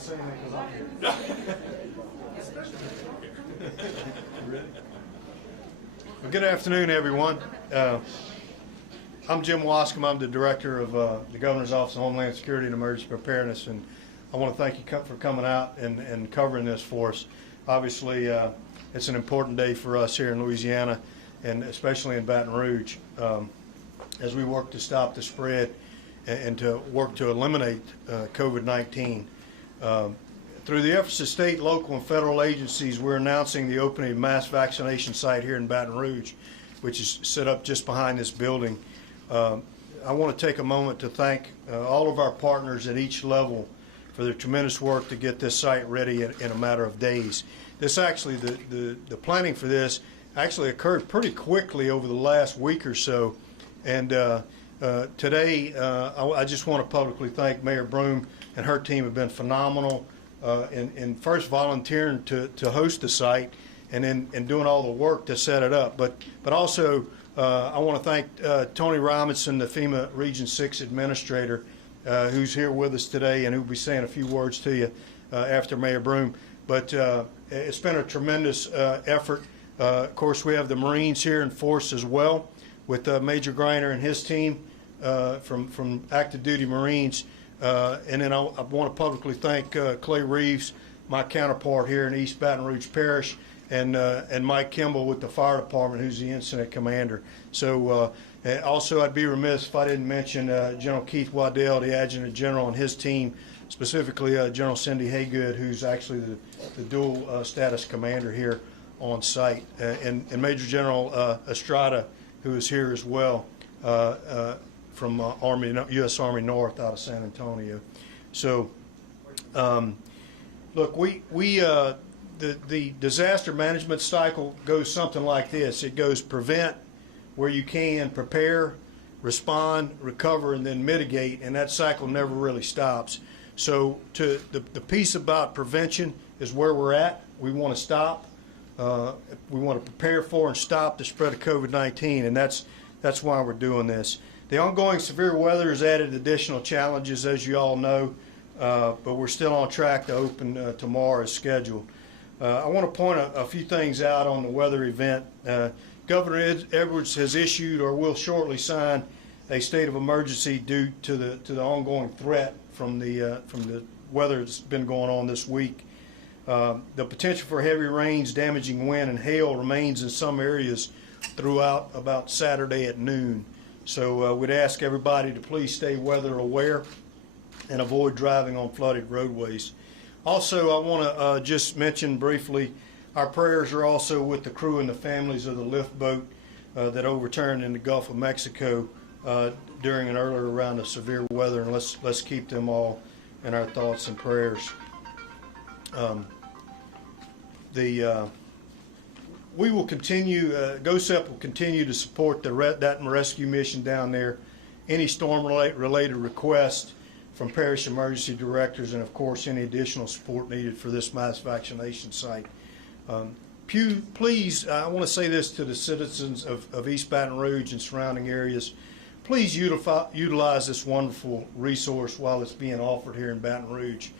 to say anything because I'm here. Well, good afternoon, everyone. I'm Jim Wascom. I'm the director of the Governor's Office of Homeland Security and Emergency Preparedness, and I want to thank you for coming out and covering this for us. Obviously, it's an important day for us here in Louisiana, and especially in Baton Rouge, as we work to stop the spread and to work to eliminate COVID-19. Through the efforts of state, local, and federal agencies, we're announcing the opening of a mass vaccination site here in Baton Rouge, which is set up just behind this building. I want to take a moment to thank all of our partners at each level for their tremendous work to get this site ready in a matter of days. This actually, the planning for this actually occurred pretty quickly over the last week or so. And today, I just want to publicly thank Mayor Broome and her team have been phenomenal in first volunteering to host the site and in doing all the work to set it up. But also, I want to thank Tony Robinson, the FEMA Region 6 Administrator, who's here with us today and who'll be saying a few words to you after Mayor Broome. But it's been a tremendous effort. Of course, we have the Marines here in force as well with Major Greiner and his team from active duty Marines. And then I want to publicly thank Clay Reeves, my counterpart here in East Baton Rouge Parish, and Mike Kimball with the fire department, who's the incident commander. So also I'd be remiss if I didn't mention General Keith Waddell, the Adjutant General, and his team, specifically General Cindy Haygood, who's actually the dual status commander here on site, and Major General Estrada, who is here as well from U.S. Army North out of San Antonio. So look, the disaster management cycle goes something like this. It goes prevent where you can, prepare, respond, recover, and then mitigate, and that cycle never really stops. So the piece about prevention is where we're at. We want to stop. We want to prepare for and stop the spread of COVID-19, and that's why we're doing this. The ongoing severe weather has added additional challenges, as you all know, but we're still on track to open tomorrow as scheduled. I want to point a few things out on the weather event. Governor Edwards has issued or will shortly sign a state of emergency due to the ongoing threat from the weather that's been going on this week. The potential for heavy rains, damaging wind, and hail remains in some areas throughout about Saturday at noon. So we'd ask everybody to please stay weather aware and avoid driving on flooded roadways. Also, I want to just mention briefly, our prayers are also with the crew and the families of the lift boat that overturned in the Gulf of Mexico during an earlier round of severe weather, and let's keep them all in our thoughts and prayers. We will continue, GOSEP will continue to support that rescue mission down there. Any storm-related requests from parish emergency directors, and of course any additional support needed for this mass vaccination site. Please, I want to say this to the citizens of East Baton Rouge and surrounding areas. Please utilize this wonderful resource while it's being offered here in Baton Rouge.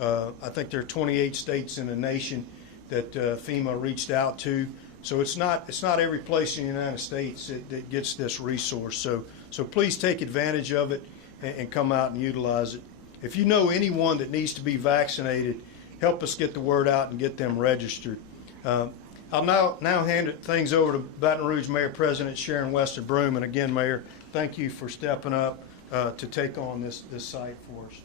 I think there are 28 states in the nation that FEMA reached out to. So it's not every place in the United States that gets this resource. So please take advantage of it and come out and utilize it. If you know anyone that needs to be vaccinated, help us get the word out and get them registered. I'll now hand things over to Baton Rouge Mayor President Sharon Wester Broome. And again, Mayor, thank you for stepping up to take on this site for us.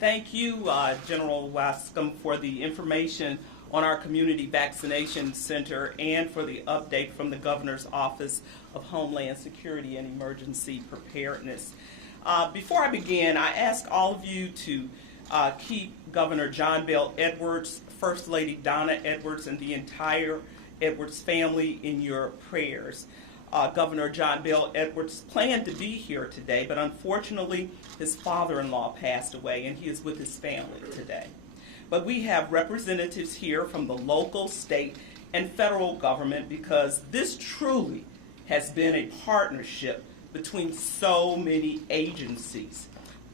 Thank you, General Wascom, for the information on our Community Vaccination Center and for the update from the Governor's Office of Homeland Security and Emergency Preparedness. Before I begin, I ask all of you to keep Governor John Bel Edwards, First Lady Donna Edwards, and the entire Edwards family in your prayers. Governor John Bel Edwards planned to be here today, but unfortunately his father-in-law passed away and he is with his family today. But we have representatives here from the local, state, and federal government because this truly has been a partnership between so many agencies.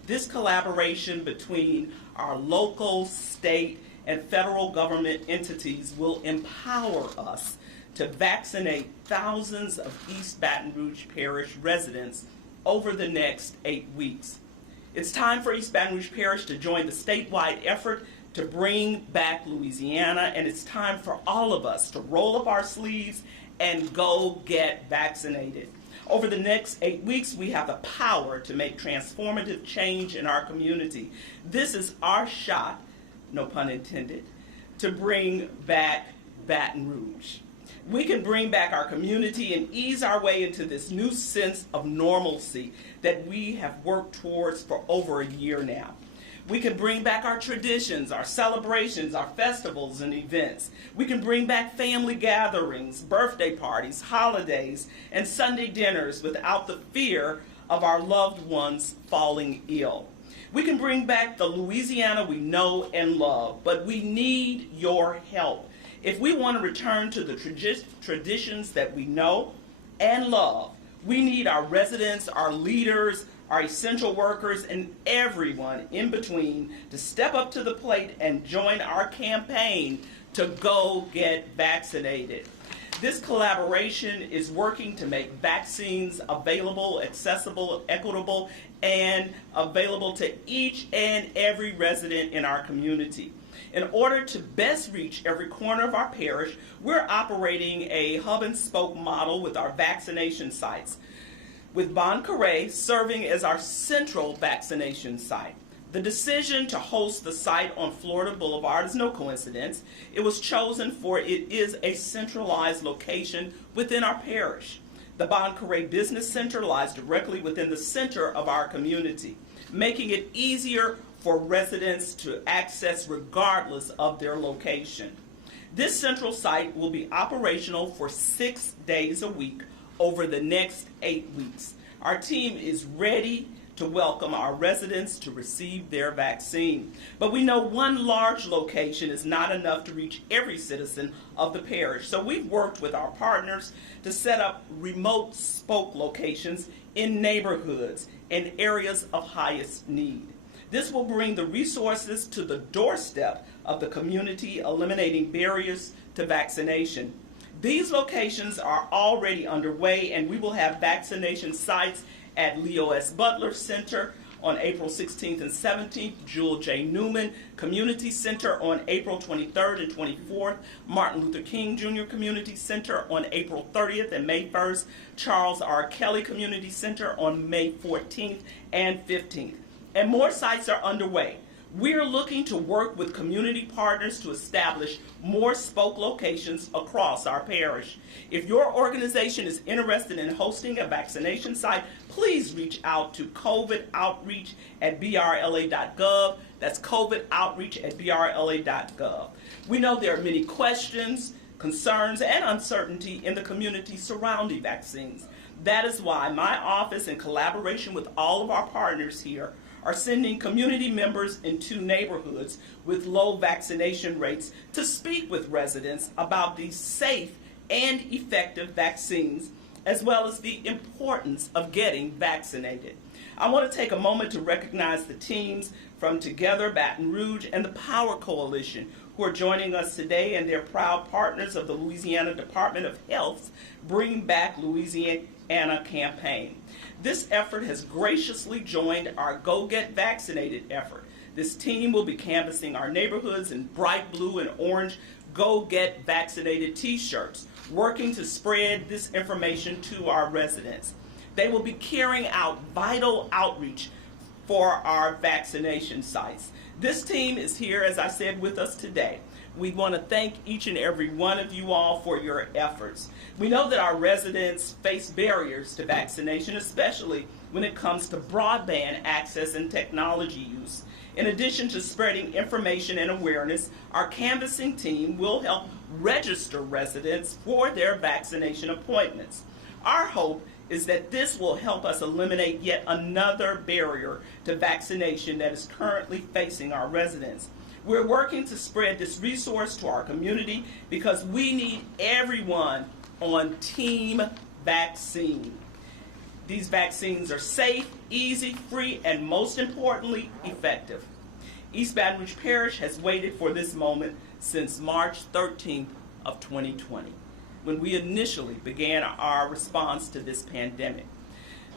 This collaboration between our local, state, and federal government entities will empower us to vaccinate thousands of East Baton Rouge Parish residents over the next 8 weeks. It's time for East Baton Rouge Parish to join the statewide effort to bring back Louisiana, and it's time for all of us to roll up our sleeves and go get vaccinated. Over the next 8 weeks, we have the power to make transformative change in our community. This is our shot, no pun intended, to bring back Baton Rouge. We can bring back our community and ease our way into this new sense of normalcy that we have worked towards for over a year now. We can bring back our traditions, our celebrations, our festivals and events. We can bring back family gatherings, birthday parties, holidays, and Sunday dinners without the fear of our loved ones falling ill. We can bring back the Louisiana we know and love, but we need your help. If we want to return to the traditions that we know and love, we need our residents, our leaders, our essential workers, and everyone in between to step up to the plate and join our campaign to go get vaccinated. This collaboration is working to make vaccines available, accessible, equitable, and available to each and every resident in our community. In order to best reach every corner of our parish, we're operating a hub and spoke model with our vaccination sites, with Bon Carré serving as our central vaccination site. The decision to host the site on Florida Boulevard is no coincidence. It was chosen for it is a centralized location within our parish. The Bon Carré Business Center lies directly within the center of our community, making it easier for residents to access regardless of their location. This central site will be operational for 6 days a week over the next 8 weeks. Our team is ready to welcome our residents to receive their vaccine. But we know one large location is not enough to reach every citizen of the parish. So we've worked with our partners to set up remote spoke locations in neighborhoods and areas of highest need. This will bring the resources to the doorstep of the community, eliminating barriers to vaccination. These locations are already underway, and we will have vaccination sites at Leo S. Butler Center on April 16th and 17th, Jewel J. Newman Community Center on April 23rd and 24th, Martin Luther King Jr. Community Center on April 30th and May 1st, Charles R. Kelly Community Center on May 14th and 15th. And more sites are underway. We're looking to work with community partners to establish more spoke locations across our parish. If your organization is interested in hosting a vaccination site, please reach out to covidoutreach@brla.gov. That's covidoutreach@brla.gov. We know there are many questions, concerns, and uncertainty in the community surrounding vaccines. That is why my office, in collaboration with all of our partners here, are sending community members into neighborhoods with low vaccination rates to speak with residents about these safe and effective vaccines, as well as the importance of getting vaccinated. I want to take a moment to recognize the teams from Together Baton Rouge and the Power Coalition who are joining us today, and they're proud partners of the Louisiana Department of Health's Bring Back Louisiana campaign. This effort has graciously joined our Go Get Vaccinated effort. This team will be canvassing our neighborhoods in bright blue and orange Go Get Vaccinated t-shirts, working to spread this information to our residents. They will be carrying out vital outreach for our vaccination sites. This team is here, as I said, with us today. We want to thank each and every one of you all for your efforts. We know that our residents face barriers to vaccination, especially when it comes to broadband access and technology use. In addition to spreading information and awareness, our canvassing team will help register residents for their vaccination appointments. Our hope is that this will help us eliminate yet another barrier to vaccination that is currently facing our residents. We're working to spread this resource to our community because we need everyone on Team vaccine. These vaccines are safe, easy, free, and most importantly, effective. East Baton Rouge Parish has waited for this moment since March 13th of 2020, when we initially began our response to this pandemic.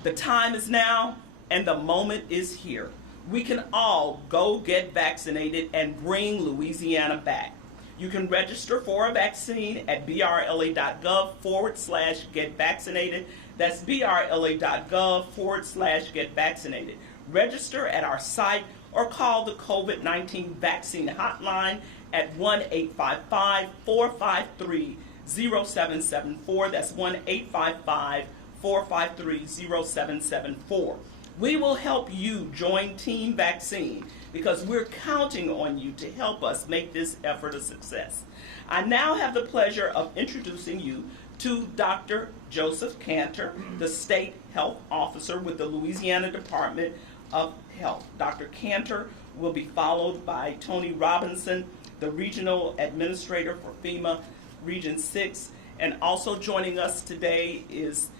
The time is now, and the moment is here. We can all go get vaccinated and bring Louisiana back. You can register for a vaccine at brla.gov/get vaccinated. That's brla.gov/get vaccinated. Register at our site or call the COVID-19 vaccine hotline at 1-855-453-0774. That's 1-855-453-0774. We will help you join Team Vaccine because we're counting on you to help us make this effort a success. I now have the pleasure of introducing you to Dr. Joseph Kanter, the State Health Officer with the Louisiana Department of Health. Dr. Kanter will be followed by Tony Robinson, the Regional Administrator for FEMA Region 6, and also joining us today is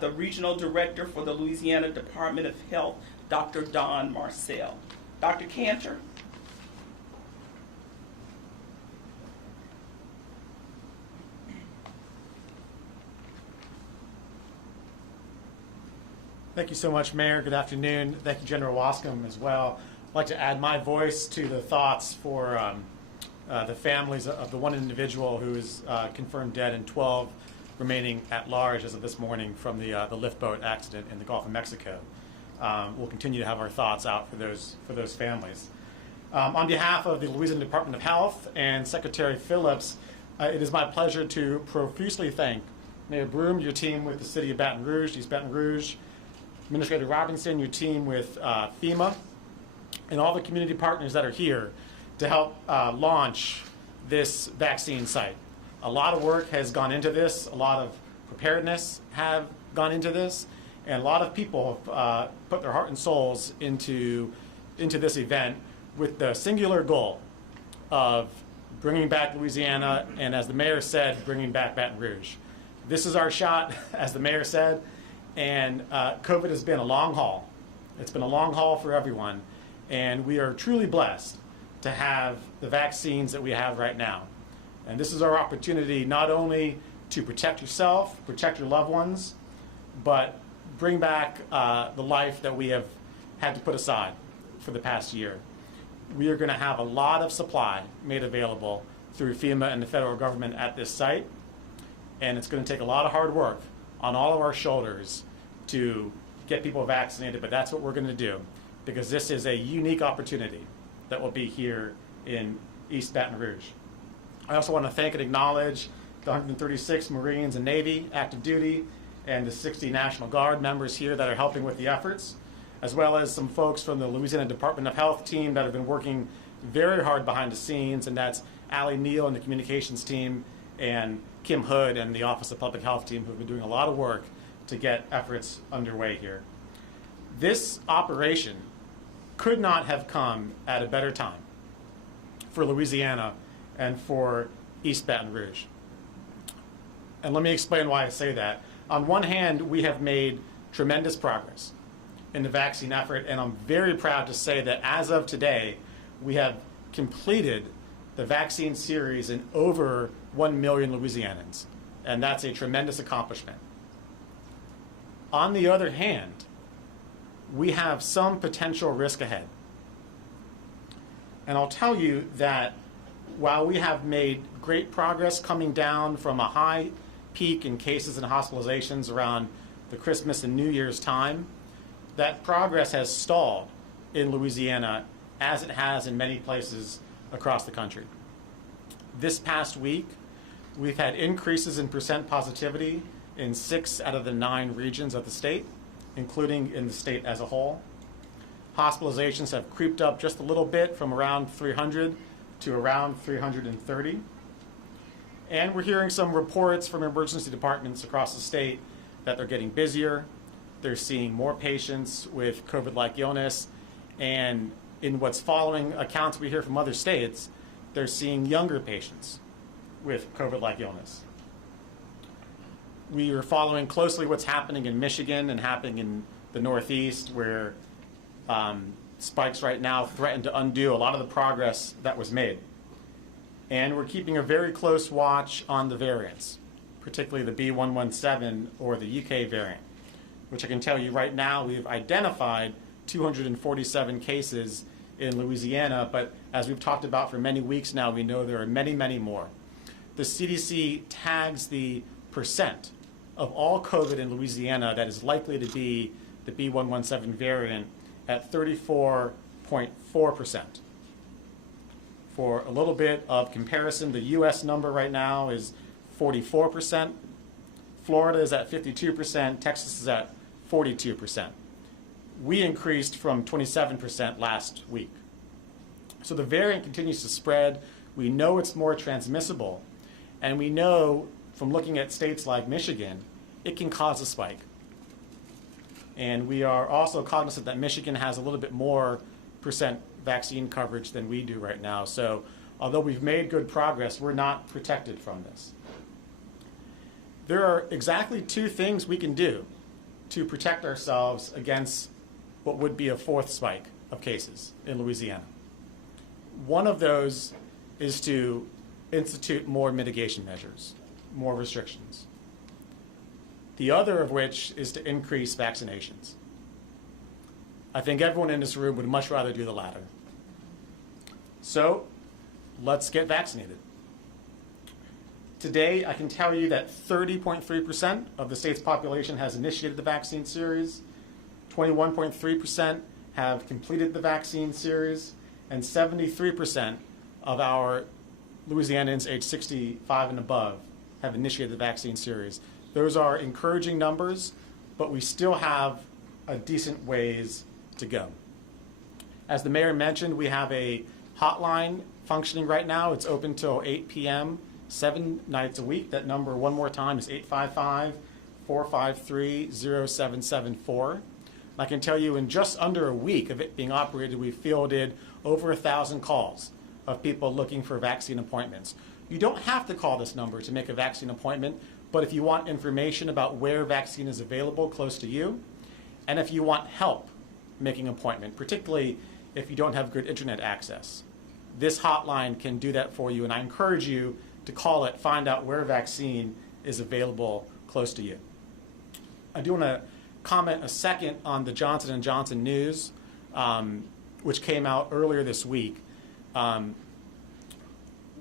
the Regional Director for the Louisiana Department of Health, Dr. Don Marcel. Dr. Kanter. Thank you so much, Mayor. Good afternoon. Thank you, General Wascom, as well. I'd like to add my voice to the thoughts for the families of the one individual who is confirmed dead and 12 remaining at large as of this morning from the lift boat accident in the Gulf of Mexico. We'll continue to have our thoughts out for those families. On behalf of the Louisiana Department of Health and Secretary Phillips, it is my pleasure to profusely thank Mayor Broome, your team with the City of Baton Rouge, East Baton Rouge, Administrator Robinson, your team with FEMA, and all the community partners that are here to help launch this vaccine site. A lot of work has gone into this, a lot of preparedness have gone into this, and a lot of people have put their heart and souls into this event with the singular goal of bringing back Louisiana, and as the mayor said, bringing back Baton Rouge. This is our shot, as the mayor said, and COVID has been a long haul. It's been a long haul for everyone, and we are truly blessed to have the vaccines that we have right now. And this is our opportunity not only to protect yourself, protect your loved ones, but bring back the life that we have had to put aside for the past year. We are going to have a lot of supply made available through FEMA and the federal government at this site, and it's going to take a lot of hard work on all of our shoulders to get people vaccinated, but that's what we're going to do because this is a unique opportunity that will be here in East Baton Rouge. I also want to thank and acknowledge the 136 Marines and Navy active duty and the 60 National Guard members here that are helping with the efforts, as well as some folks from the Louisiana Department of Health team that have been working very hard behind the scenes, and that's Allie Neal and the communications team, and Kim Hood and the Office of Public Health team, who have been doing a lot of work to get efforts underway here. This operation could not have come at a better time for Louisiana and for East Baton Rouge. And let me explain why I say that. On one hand, we have made tremendous progress in the vaccine effort, and I'm very proud to say that as of today, we have completed the vaccine series in over 1 million Louisianans, and that's a tremendous accomplishment. On the other hand, we have some potential risk ahead. And I'll tell you that while we have made great progress coming down from a high peak in cases and hospitalizations around the Christmas and New Year's time, that progress has stalled in Louisiana as it has in many places across the country. This past week, we've had increases in percent positivity in 6 out of the 9 regions of the state, including in the state as a whole. Hospitalizations have creeped up just a little bit from around 300 to around 330. And we're hearing some reports from emergency departments across the state that they're getting busier. They're seeing more patients with COVID-like illness. And in what's following accounts we hear from other states, they're seeing younger patients with COVID-like illness. We are following closely what's happening in Michigan and happening in the Northeast, where spikes right now threaten to undo a lot of the progress that was made. And we're keeping a very close watch on the variants, particularly the B.1.1.7 or the UK variant, which I can tell you right now we've identified 247 cases in Louisiana, but as we've talked about for many weeks now, we know there are many, many more. The CDC tags the percent of all COVID in Louisiana that is likely to be the B.1.1.7 variant at 34.4%. For a little bit of comparison, the U.S. number right now is 44%. Florida is at 52%. Texas is at 42%. We increased from 27% last week. So the variant continues to spread. We know it's more transmissible. And we know from looking at states like Michigan, it can cause a spike. And we are also cognizant that Michigan has a little bit more percent vaccine coverage than we do right now. So although we've made good progress, we're not protected from this. There are exactly two things we can do to protect ourselves against what would be a fourth spike of cases in Louisiana. One of those is to institute more mitigation measures, more restrictions. The other of which is to increase vaccinations. I think everyone in this room would much rather do the latter. So let's get vaccinated. Today, I can tell you that 30.3% of the state's population has initiated the vaccine series, 21.3% have completed the vaccine series, and 73% of our Louisianans aged 65 and above have initiated the vaccine series. Those are encouraging numbers, but we still have a decent ways to go. As the mayor mentioned, we have a hotline functioning right now. It's open till 8 p.m., 7 nights a week. That number, one more time, is 855-453-0774. I can tell you in just under a week of it being operated, we fielded over 1,000 calls of people looking for vaccine appointments. You don't have to call this number to make a vaccine appointment, but if you want information about where vaccine is available close to you, and if you want help making an appointment, particularly if you don't have good internet access, this hotline can do that for you, and I encourage you to call it, find out where vaccine is available close to you. I do want to comment a second on the Johnson & Johnson news, which came out earlier this week.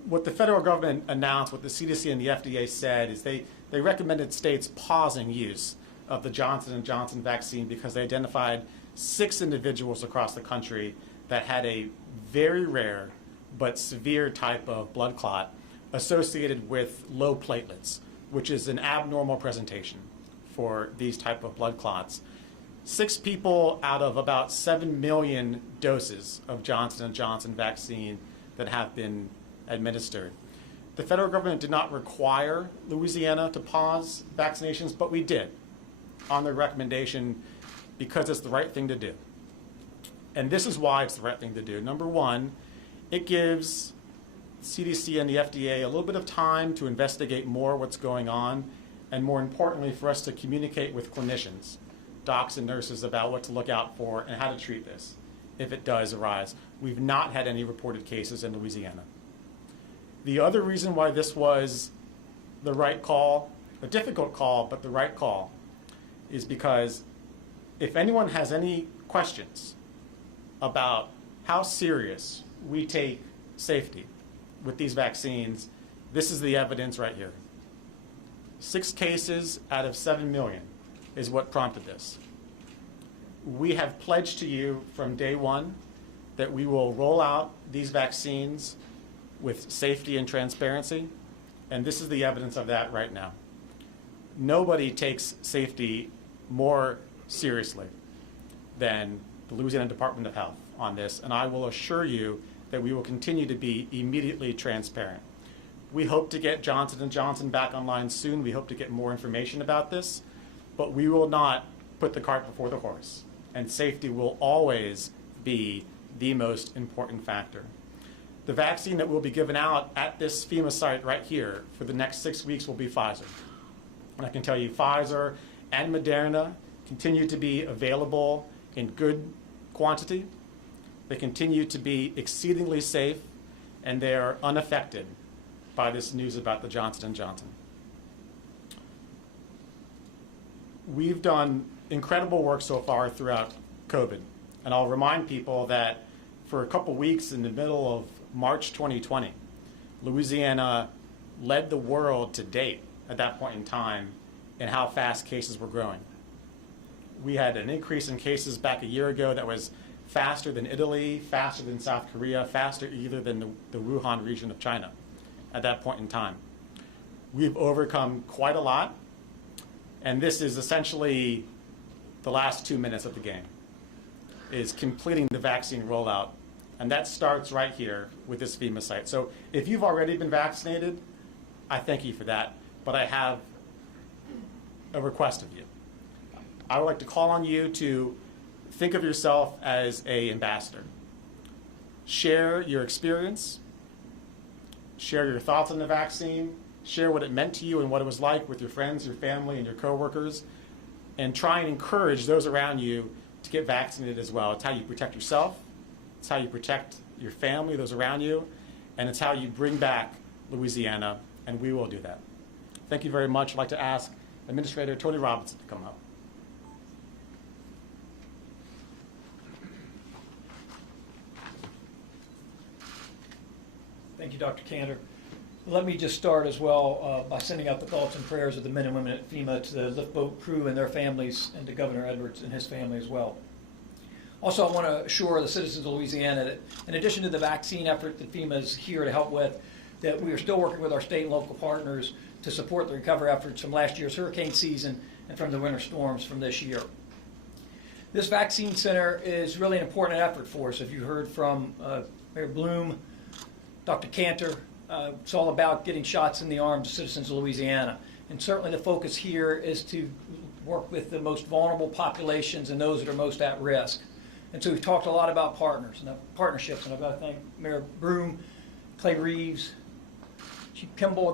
What the federal government announced, what the CDC and the FDA said, is they recommended states pausing use of the Johnson & Johnson vaccine because they identified 6 individuals across the country that had a very rare but severe type of blood clot associated with low platelets, which is an abnormal presentation for these type of blood clots. 6 people out of about 7 million doses of Johnson & Johnson vaccine that have been administered. The federal government did not require Louisiana to pause vaccinations, but we did on their recommendation because it's the right thing to do. And this is why it's the right thing to do. Number one, it gives CDC and the FDA a little bit of time to investigate more what's going on, and more importantly, for us to communicate with clinicians, docs and nurses, about what to look out for and how to treat this if it does arise. We've not had any reported cases in Louisiana. The other reason why this was the right call, a difficult call, but the right call, is because if anyone has any questions about how serious we take safety with these vaccines, this is the evidence right here. 6 cases out of 7 million is what prompted this. We have pledged to you from day one that we will roll out these vaccines with safety and transparency, and this is the evidence of that right now. Nobody takes safety more seriously than the Louisiana Department of Health on this, and I will assure you that we will continue to be immediately transparent. We hope to get Johnson & Johnson back online soon. We hope to get more information about this, but we will not put the cart before the horse, and safety will always be the most important factor. The vaccine that will be given out at this FEMA site right here for the next 6 weeks will be Pfizer. And I can tell you Pfizer and Moderna continue to be available in good quantity. They continue to be exceedingly safe, and they are unaffected by this news about the Johnson & Johnson. We've done incredible work so far throughout COVID, and I'll remind people that for a couple weeks in the middle of March 2020, Louisiana led the world to date at that point in time in how fast cases were growing. We had an increase in cases back a year ago that was faster than Italy, faster than South Korea, faster either than the Wuhan region of China at that point in time. We've overcome quite a lot, and this is essentially the last 2 minutes of the game, is completing the vaccine rollout, and that starts right here with this FEMA site. So if you've already been vaccinated, I thank you for that, but I have a request of you. I would like to call on you to think of yourself as an ambassador. Share your experience, share your thoughts on the vaccine, share what it meant to you and what it was like with your friends, your family, and your coworkers, and try and encourage those around you to get vaccinated as well. It's how you protect yourself, it's how you protect your family, those around you, and it's how you bring back Louisiana, and we will do that. Thank you very much. I'd like to ask Administrator Tony Robinson to come up. Thank you, Dr. Kanter. Let me just start as well by sending out the thoughts and prayers of the men and women at FEMA to the lift boat crew and their families, and to Governor Edwards and his family as well. Also, I want to assure the citizens of Louisiana that in addition to the vaccine effort that FEMA is here to help with, that we are still working with our state and local partners to support the recovery efforts from last year's hurricane season and from the winter storms from this year. This vaccine center is really an important effort for us. If you heard from Mayor Broome, Dr. Kanter, it's all about getting shots in the arms of citizens of Louisiana. And certainly the focus here is to work with the most vulnerable populations and those that are most at risk. And so we've talked a lot about partners and partnerships, and I've got to thank Mayor Broome, Clay Reeves, Chief Kimball,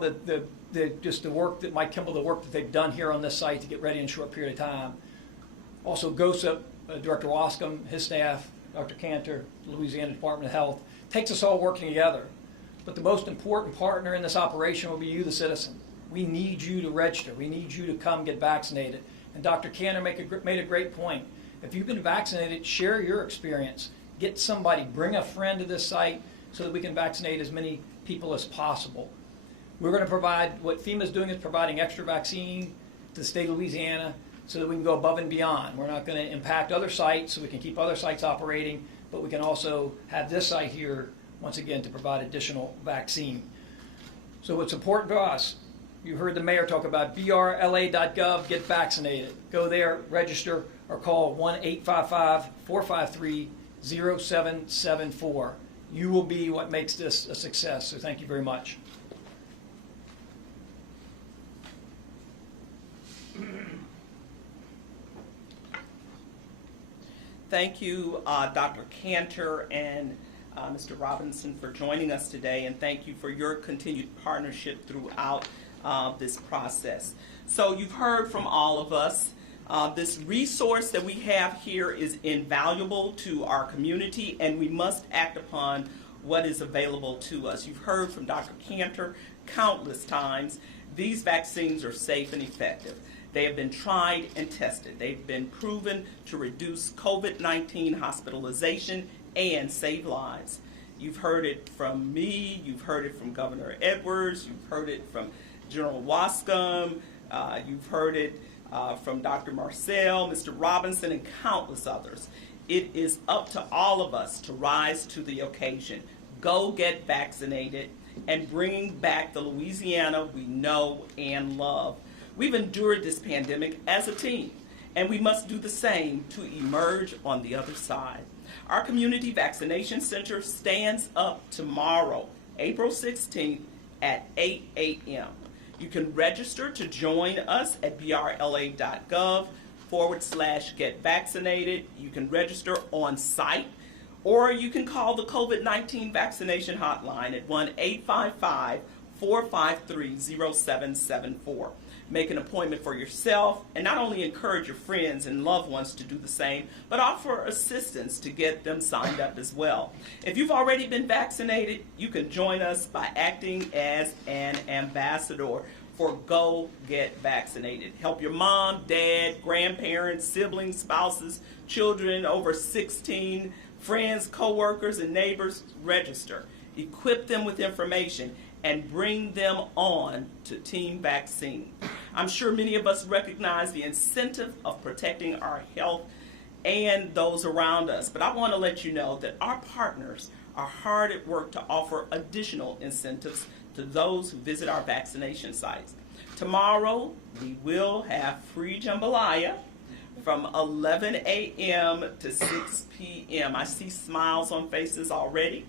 just the work that Mike Kimball, the work that they've done here on this site to get ready in a short period of time. Also GOSIP, Director Wascom, his staff, Dr. Kanter, Louisiana Department of Health, takes us all working together. But the most important partner in this operation will be you, the citizen. We need you to register. We need you to come get vaccinated. And Dr. Kanter made a great point. If you've been vaccinated, share your experience. Get somebody, bring a friend to this site so that we can vaccinate as many people as possible. We're going to provide, what FEMA is doing is providing extra vaccine to the state of Louisiana so that we can go above and beyond. We're not going to impact other sites so we can keep other sites operating, but we can also have this site here once again to provide additional vaccine. So what's important to us, you heard the mayor talk about brla.gov, get vaccinated. Go there, register, or call 1-855-453-0774. You will be what makes this a success, so thank you very much. Thank you, Dr. Kanter and Mr. Robinson, for joining us today, and thank you for your continued partnership throughout this process. So you've heard from all of us. This resource that we have here is invaluable to our community, and we must act upon what is available to us. You've heard from Dr. Kanter countless times. These vaccines are safe and effective. They have been tried and tested. They've been proven to reduce COVID-19 hospitalization and save lives. You've heard it from me, you've heard it from Governor Edwards, you've heard it from General Wascom, you've heard it from Dr. Marcel, Mr. Robinson, and countless others. It is up to all of us to rise to the occasion. Go get vaccinated and bring back the Louisiana we know and love. We've endured this pandemic as a team, and we must do the same to emerge on the other side. Our community vaccination center stands up tomorrow, April 16th at 8 a.m. You can register to join us at brla.gov/get vaccinated. You can register on site, or you can call the COVID-19 vaccination hotline at 1-855-453-0774. make an appointment for yourself, and not only encourage your friends and loved ones to do the same, but offer assistance to get them signed up as well. If you've already been vaccinated, you can join us by acting as an ambassador for Go Get Vaccinated. Help your mom, dad, grandparents, siblings, spouses, children over 16, friends, co-workers, and neighbors register. Equip them with information and bring them on to Team Vaccine. I'm sure many of us recognize the incentive of protecting our health and those around us, but I want to let you know that our partners are hard at work to offer additional incentives to those who visit our vaccination sites. Tomorrow, we will have free jambalaya from 11 a.m. to 6 p.m. I see smiles on faces already.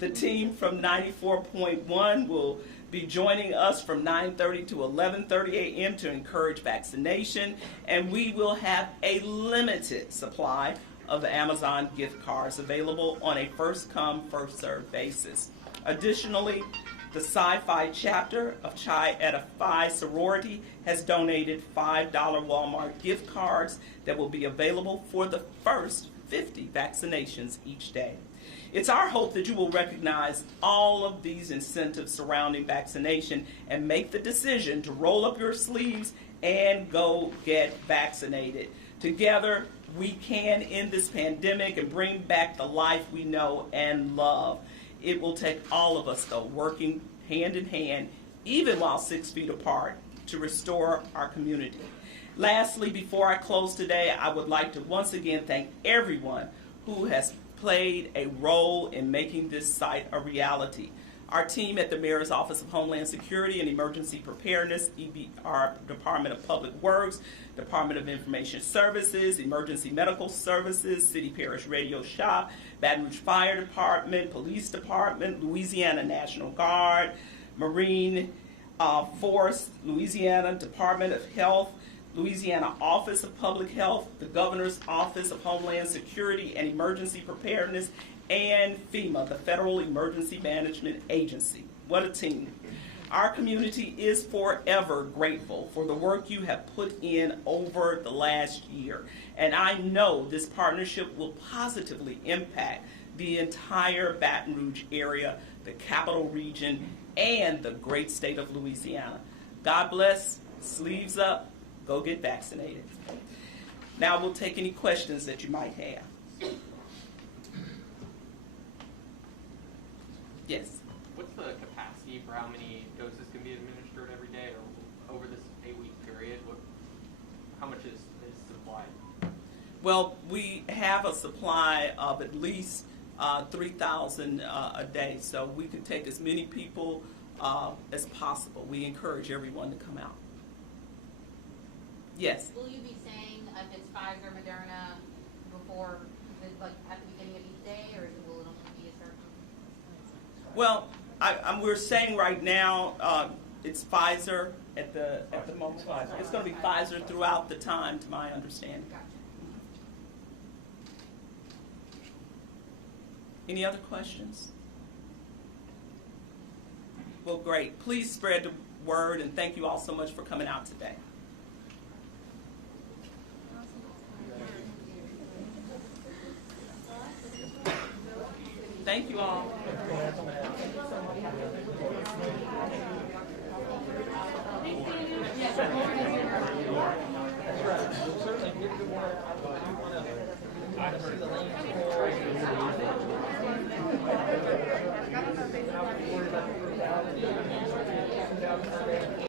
The team from 94.1 will be joining us from 9:30 to 11:30 a.m. to encourage vaccination, and we will have a limited supply of Amazon gift cards available on a first-come, first-served basis. Additionally, the Sci-Fi chapter of Chi Eta Phi sorority has donated $5 Walmart gift cards that will be available for the first 50 vaccinations each day. It's our hope that you will recognize all of these incentives surrounding vaccination and make the decision to roll up your sleeves and go get vaccinated. Together, we can end this pandemic and bring back the life we know and love. It will take all of us, though, working hand in hand, even while 6 feet apart, to restore our community. Lastly, before I close today, I would like to once again thank everyone who has played a role in making this site a reality. Our team at the Mayor's Office of Homeland Security and Emergency Preparedness, our Department of Public Works, Department of Information Services, Emergency Medical Services, City Parish Radio Shop, Baton Rouge Fire Department, Police Department, Louisiana National Guard, Marine Force, Louisiana Department of Health, Louisiana Office of Public Health, the Governor's Office of Homeland Security and Emergency Preparedness, and FEMA, the Federal Emergency Management Agency. What a team. Our community is forever grateful for the work you have put in over the last year. And I know this partnership will positively impact the entire Baton Rouge area, the capital region, and the great state of Louisiana. God bless, sleeves up, go get vaccinated. Now we'll take any questions that you might have. Yes. What's the capacity for how many doses can be administered every day or over this 8-week period? How much is supplied? Well, we have a supply of at least 3,000 a day, so we can take as many people as possible. We encourage everyone to come out. Yes. Will you be saying if it's Pfizer, Moderna before, like at the beginning of each day, or will it only be a certain? Well, we're saying right now it's Pfizer at the moment. It's going to be Pfizer throughout the time, to my understanding. Gotcha. Any other questions? Well, great. Please spread the word, and thank you all so much for coming out today. Thank you all. Yes.